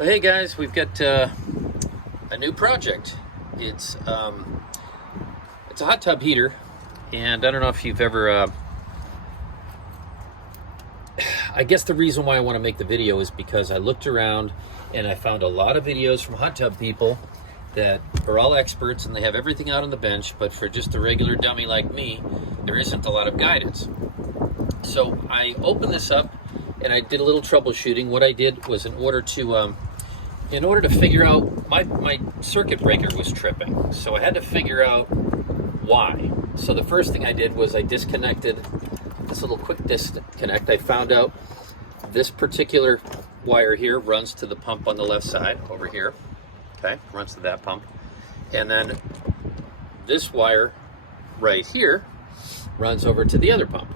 Well, hey guys, we've got a new project. It's a hot tub heater, and I don't know if you've ever. I guess the reason why I want to make the video is because I looked around and I found a lot of videos from hot tub people that are all experts and they have everything out on the bench, but for just a regular dummy like me, there isn't a lot of guidance. So I opened this up and I did a little troubleshooting. What I did was in order to figure out, my circuit breaker was tripping. So I had to figure out why. So the first thing I did was I disconnected this little quick disconnect. I found out this particular wire here runs to the pump on the left side over here. Okay, runs to that pump. And then this wire right here runs over to the other pump.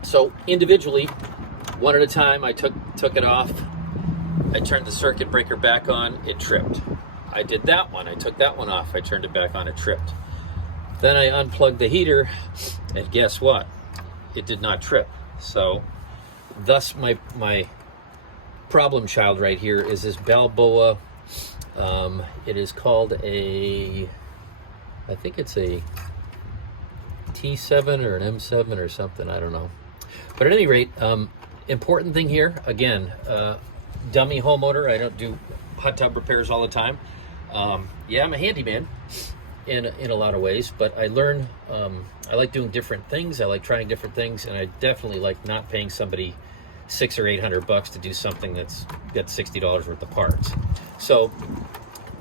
So individually, one at a time, I took it off. I turned the circuit breaker back on, it tripped. I did that one, I took that one off, I turned it back on, it tripped. Then I unplugged the heater, and guess what? It did not trip. So, thus my problem child right here is this Balboa. It is called I think it's a T7 or an M7 or something, I don't know. But at any rate, important thing here, again, dummy homeowner. I don't do hot tub repairs all the time. Yeah, I'm a handyman in a lot of ways, but I learn, I like doing different things. I like trying different things, and I definitely like not paying somebody $600 or $800 to do something that's got $60 worth of parts. So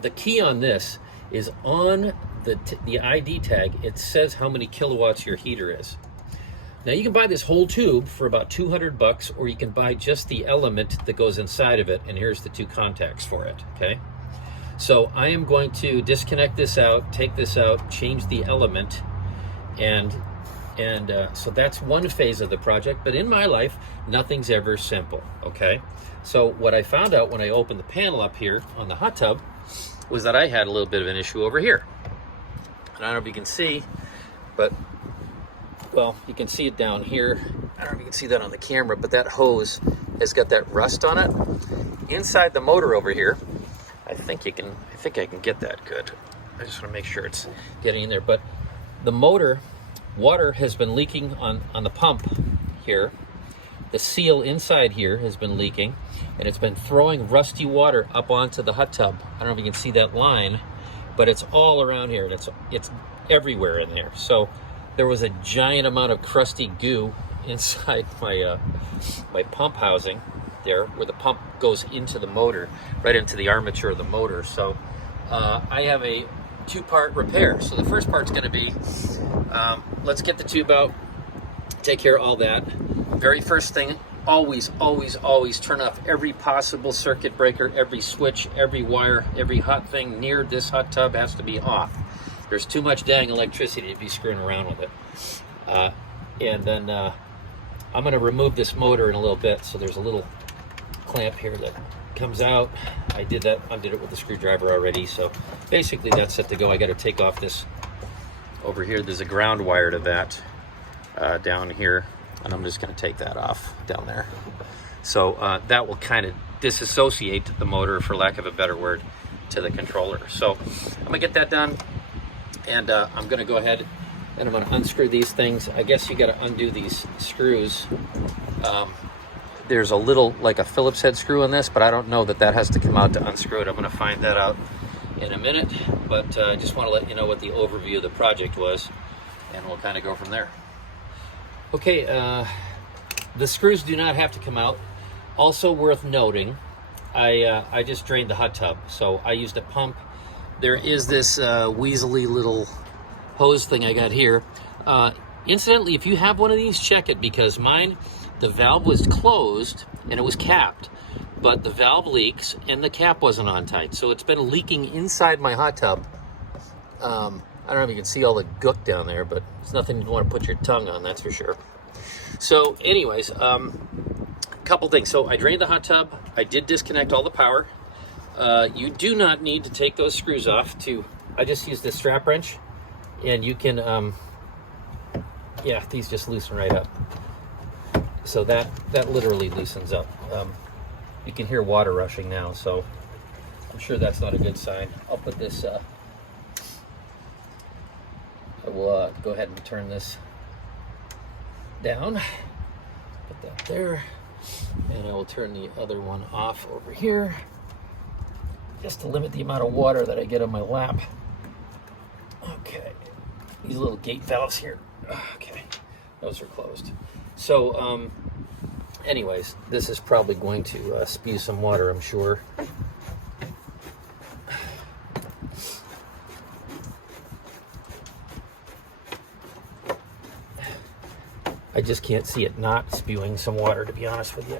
the key on this is on the ID tag, it says how many kilowatts your heater is. Now you can buy this whole tube for about $200, or you can buy just the element that goes inside of it, and here's the two contacts for it, okay? So I am going to disconnect this out, take this out, change the element, and so that's one phase of the project. But in my life, nothing's ever simple, okay? So what I found out when I opened the panel up here on the hot tub was that I had a little bit of an issue over here. And I don't know if you can see, but well, you can see it down here. I don't know if you can see that on the camera, but that hose has got that rust on it. Inside the motor over here, I think I can get that good. I just want to make sure it's getting in there. But the motor, water has been leaking on the pump here. The seal inside here has been leaking, and it's been throwing rusty water up onto the hot tub. I don't know if you can see that line, but it's all around here, and it's everywhere in there. So there was a giant amount of crusty goo inside my pump housing there, where the pump goes into the motor, right into the armature of the motor. So I have a two-part repair. So the first part's going to be, let's get the tube out, take care of all that. Very first thing, always turn off every possible circuit breaker, every switch, every wire, every hot thing near this hot tub has to be off. There's too much dang electricity to be screwing around with it. And then I'm going to remove this motor in a little bit. So there's a little clamp here that comes out. I did it with the screwdriver already. So basically that's set to go. I got to take off this over here. There's a ground wire to that down here, and I'm just going to take that off down there. So that will kind of disassociate the motor, for lack of a better word, to the controller. So I'm going to get that done. And I'm going to go ahead and I'm going to unscrew these things. I guess you got to undo these screws. There's a little, like a Phillips head screw on this, but I don't know that has to come out to unscrew it. I'm going to find that out in a minute. But I just want to let you know what the overview of the project was, and we'll kind of go from there. Okay, the screws do not have to come out. Also worth noting, I just drained the hot tub, so I used a pump. There is this weaselly little hose thing I got here. Incidentally, if you have one of these, check it, because mine, the valve was closed and it was capped, but the valve leaks and the cap wasn't on tight. So it's been leaking inside my hot tub. I don't know if you can see all the gook down there, but it's nothing you want to put your tongue on, that's for sure. So anyways, couple things. So I drained the hot tub. I did disconnect all the power. You do not need to take those screws off I just used this strap wrench, and you can, yeah, these just loosen right up. So that literally loosens up. You can hear water rushing now, so I'm sure that's not a good sign. I'll put this, I will go ahead and turn this down. Put that there. And I will turn the other one off over here, just to limit the amount of water that I get on my lap. Okay, these little gate valves here. Okay, those are closed. So, anyways, this is probably going to spew some water, I'm sure. I just can't see it not spewing some water, to be honest with you.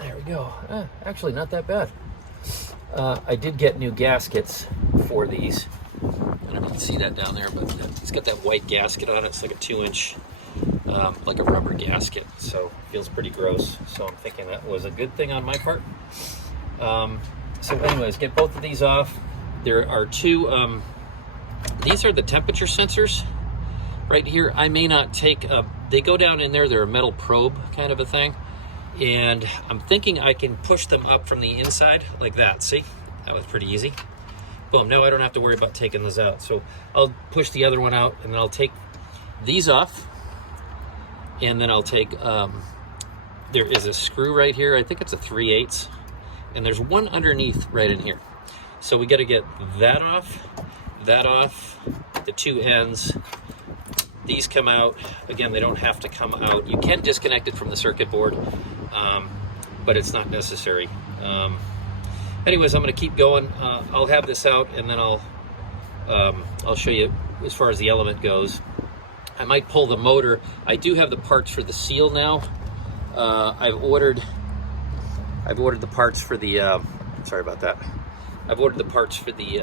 There we go. Actually, not that bad. I did get new gaskets for these. I don't know if you can see that down there, but it's got that white gasket on it. It's like a 2-inch, like a rubber gasket. So it feels pretty gross. So I'm thinking that was a good thing on my part. So anyways, get both of these off. There are two, these are the temperature sensors. Right here, I may not take, they go down in there, they're a metal probe kind of a thing. And I'm thinking I can push them up from the inside like that. See, that was pretty easy. Boom, now I don't have to worry about taking those out. So I'll push the other one out and then I'll take these off. And then I'll take, there is a screw right here. I think it's a 3/8. And there's one underneath right in here. So we gotta get that off, the two ends. These come out. Again, they don't have to come out. You can disconnect it from the circuit board, but it's not necessary. Anyways, I'm going to keep going. I'll have this out, and then I'll show you as far as the element goes. I might pull the motor. I do have the parts for the seal now. I've ordered the parts for the. Sorry about that. I've ordered the parts for the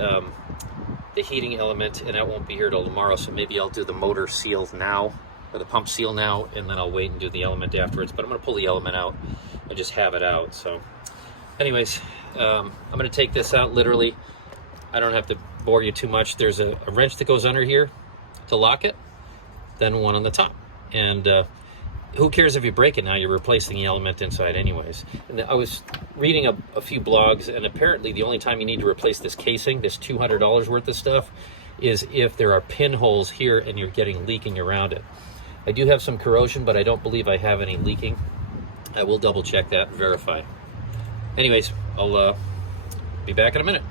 heating element, and that won't be here till tomorrow, so maybe I'll do the motor seal now, or the pump seal now, and then I'll wait and do the element afterwards. But I'm going to pull the element out and just have it out. So anyways, I'm going to take this out literally. I don't have to bore you too much. There's a wrench that goes under here to lock it, then one on the top. And who cares if you break it now? You're replacing the element inside anyways. And I was reading a few blogs, and apparently the only time you need to replace this casing, this $200 worth of stuff, is if there are pinholes here and you're getting leaking around it. I do have some corrosion, but I don't believe I have any leaking. I will double check that and verify. Anyways, I'll be back in a minute.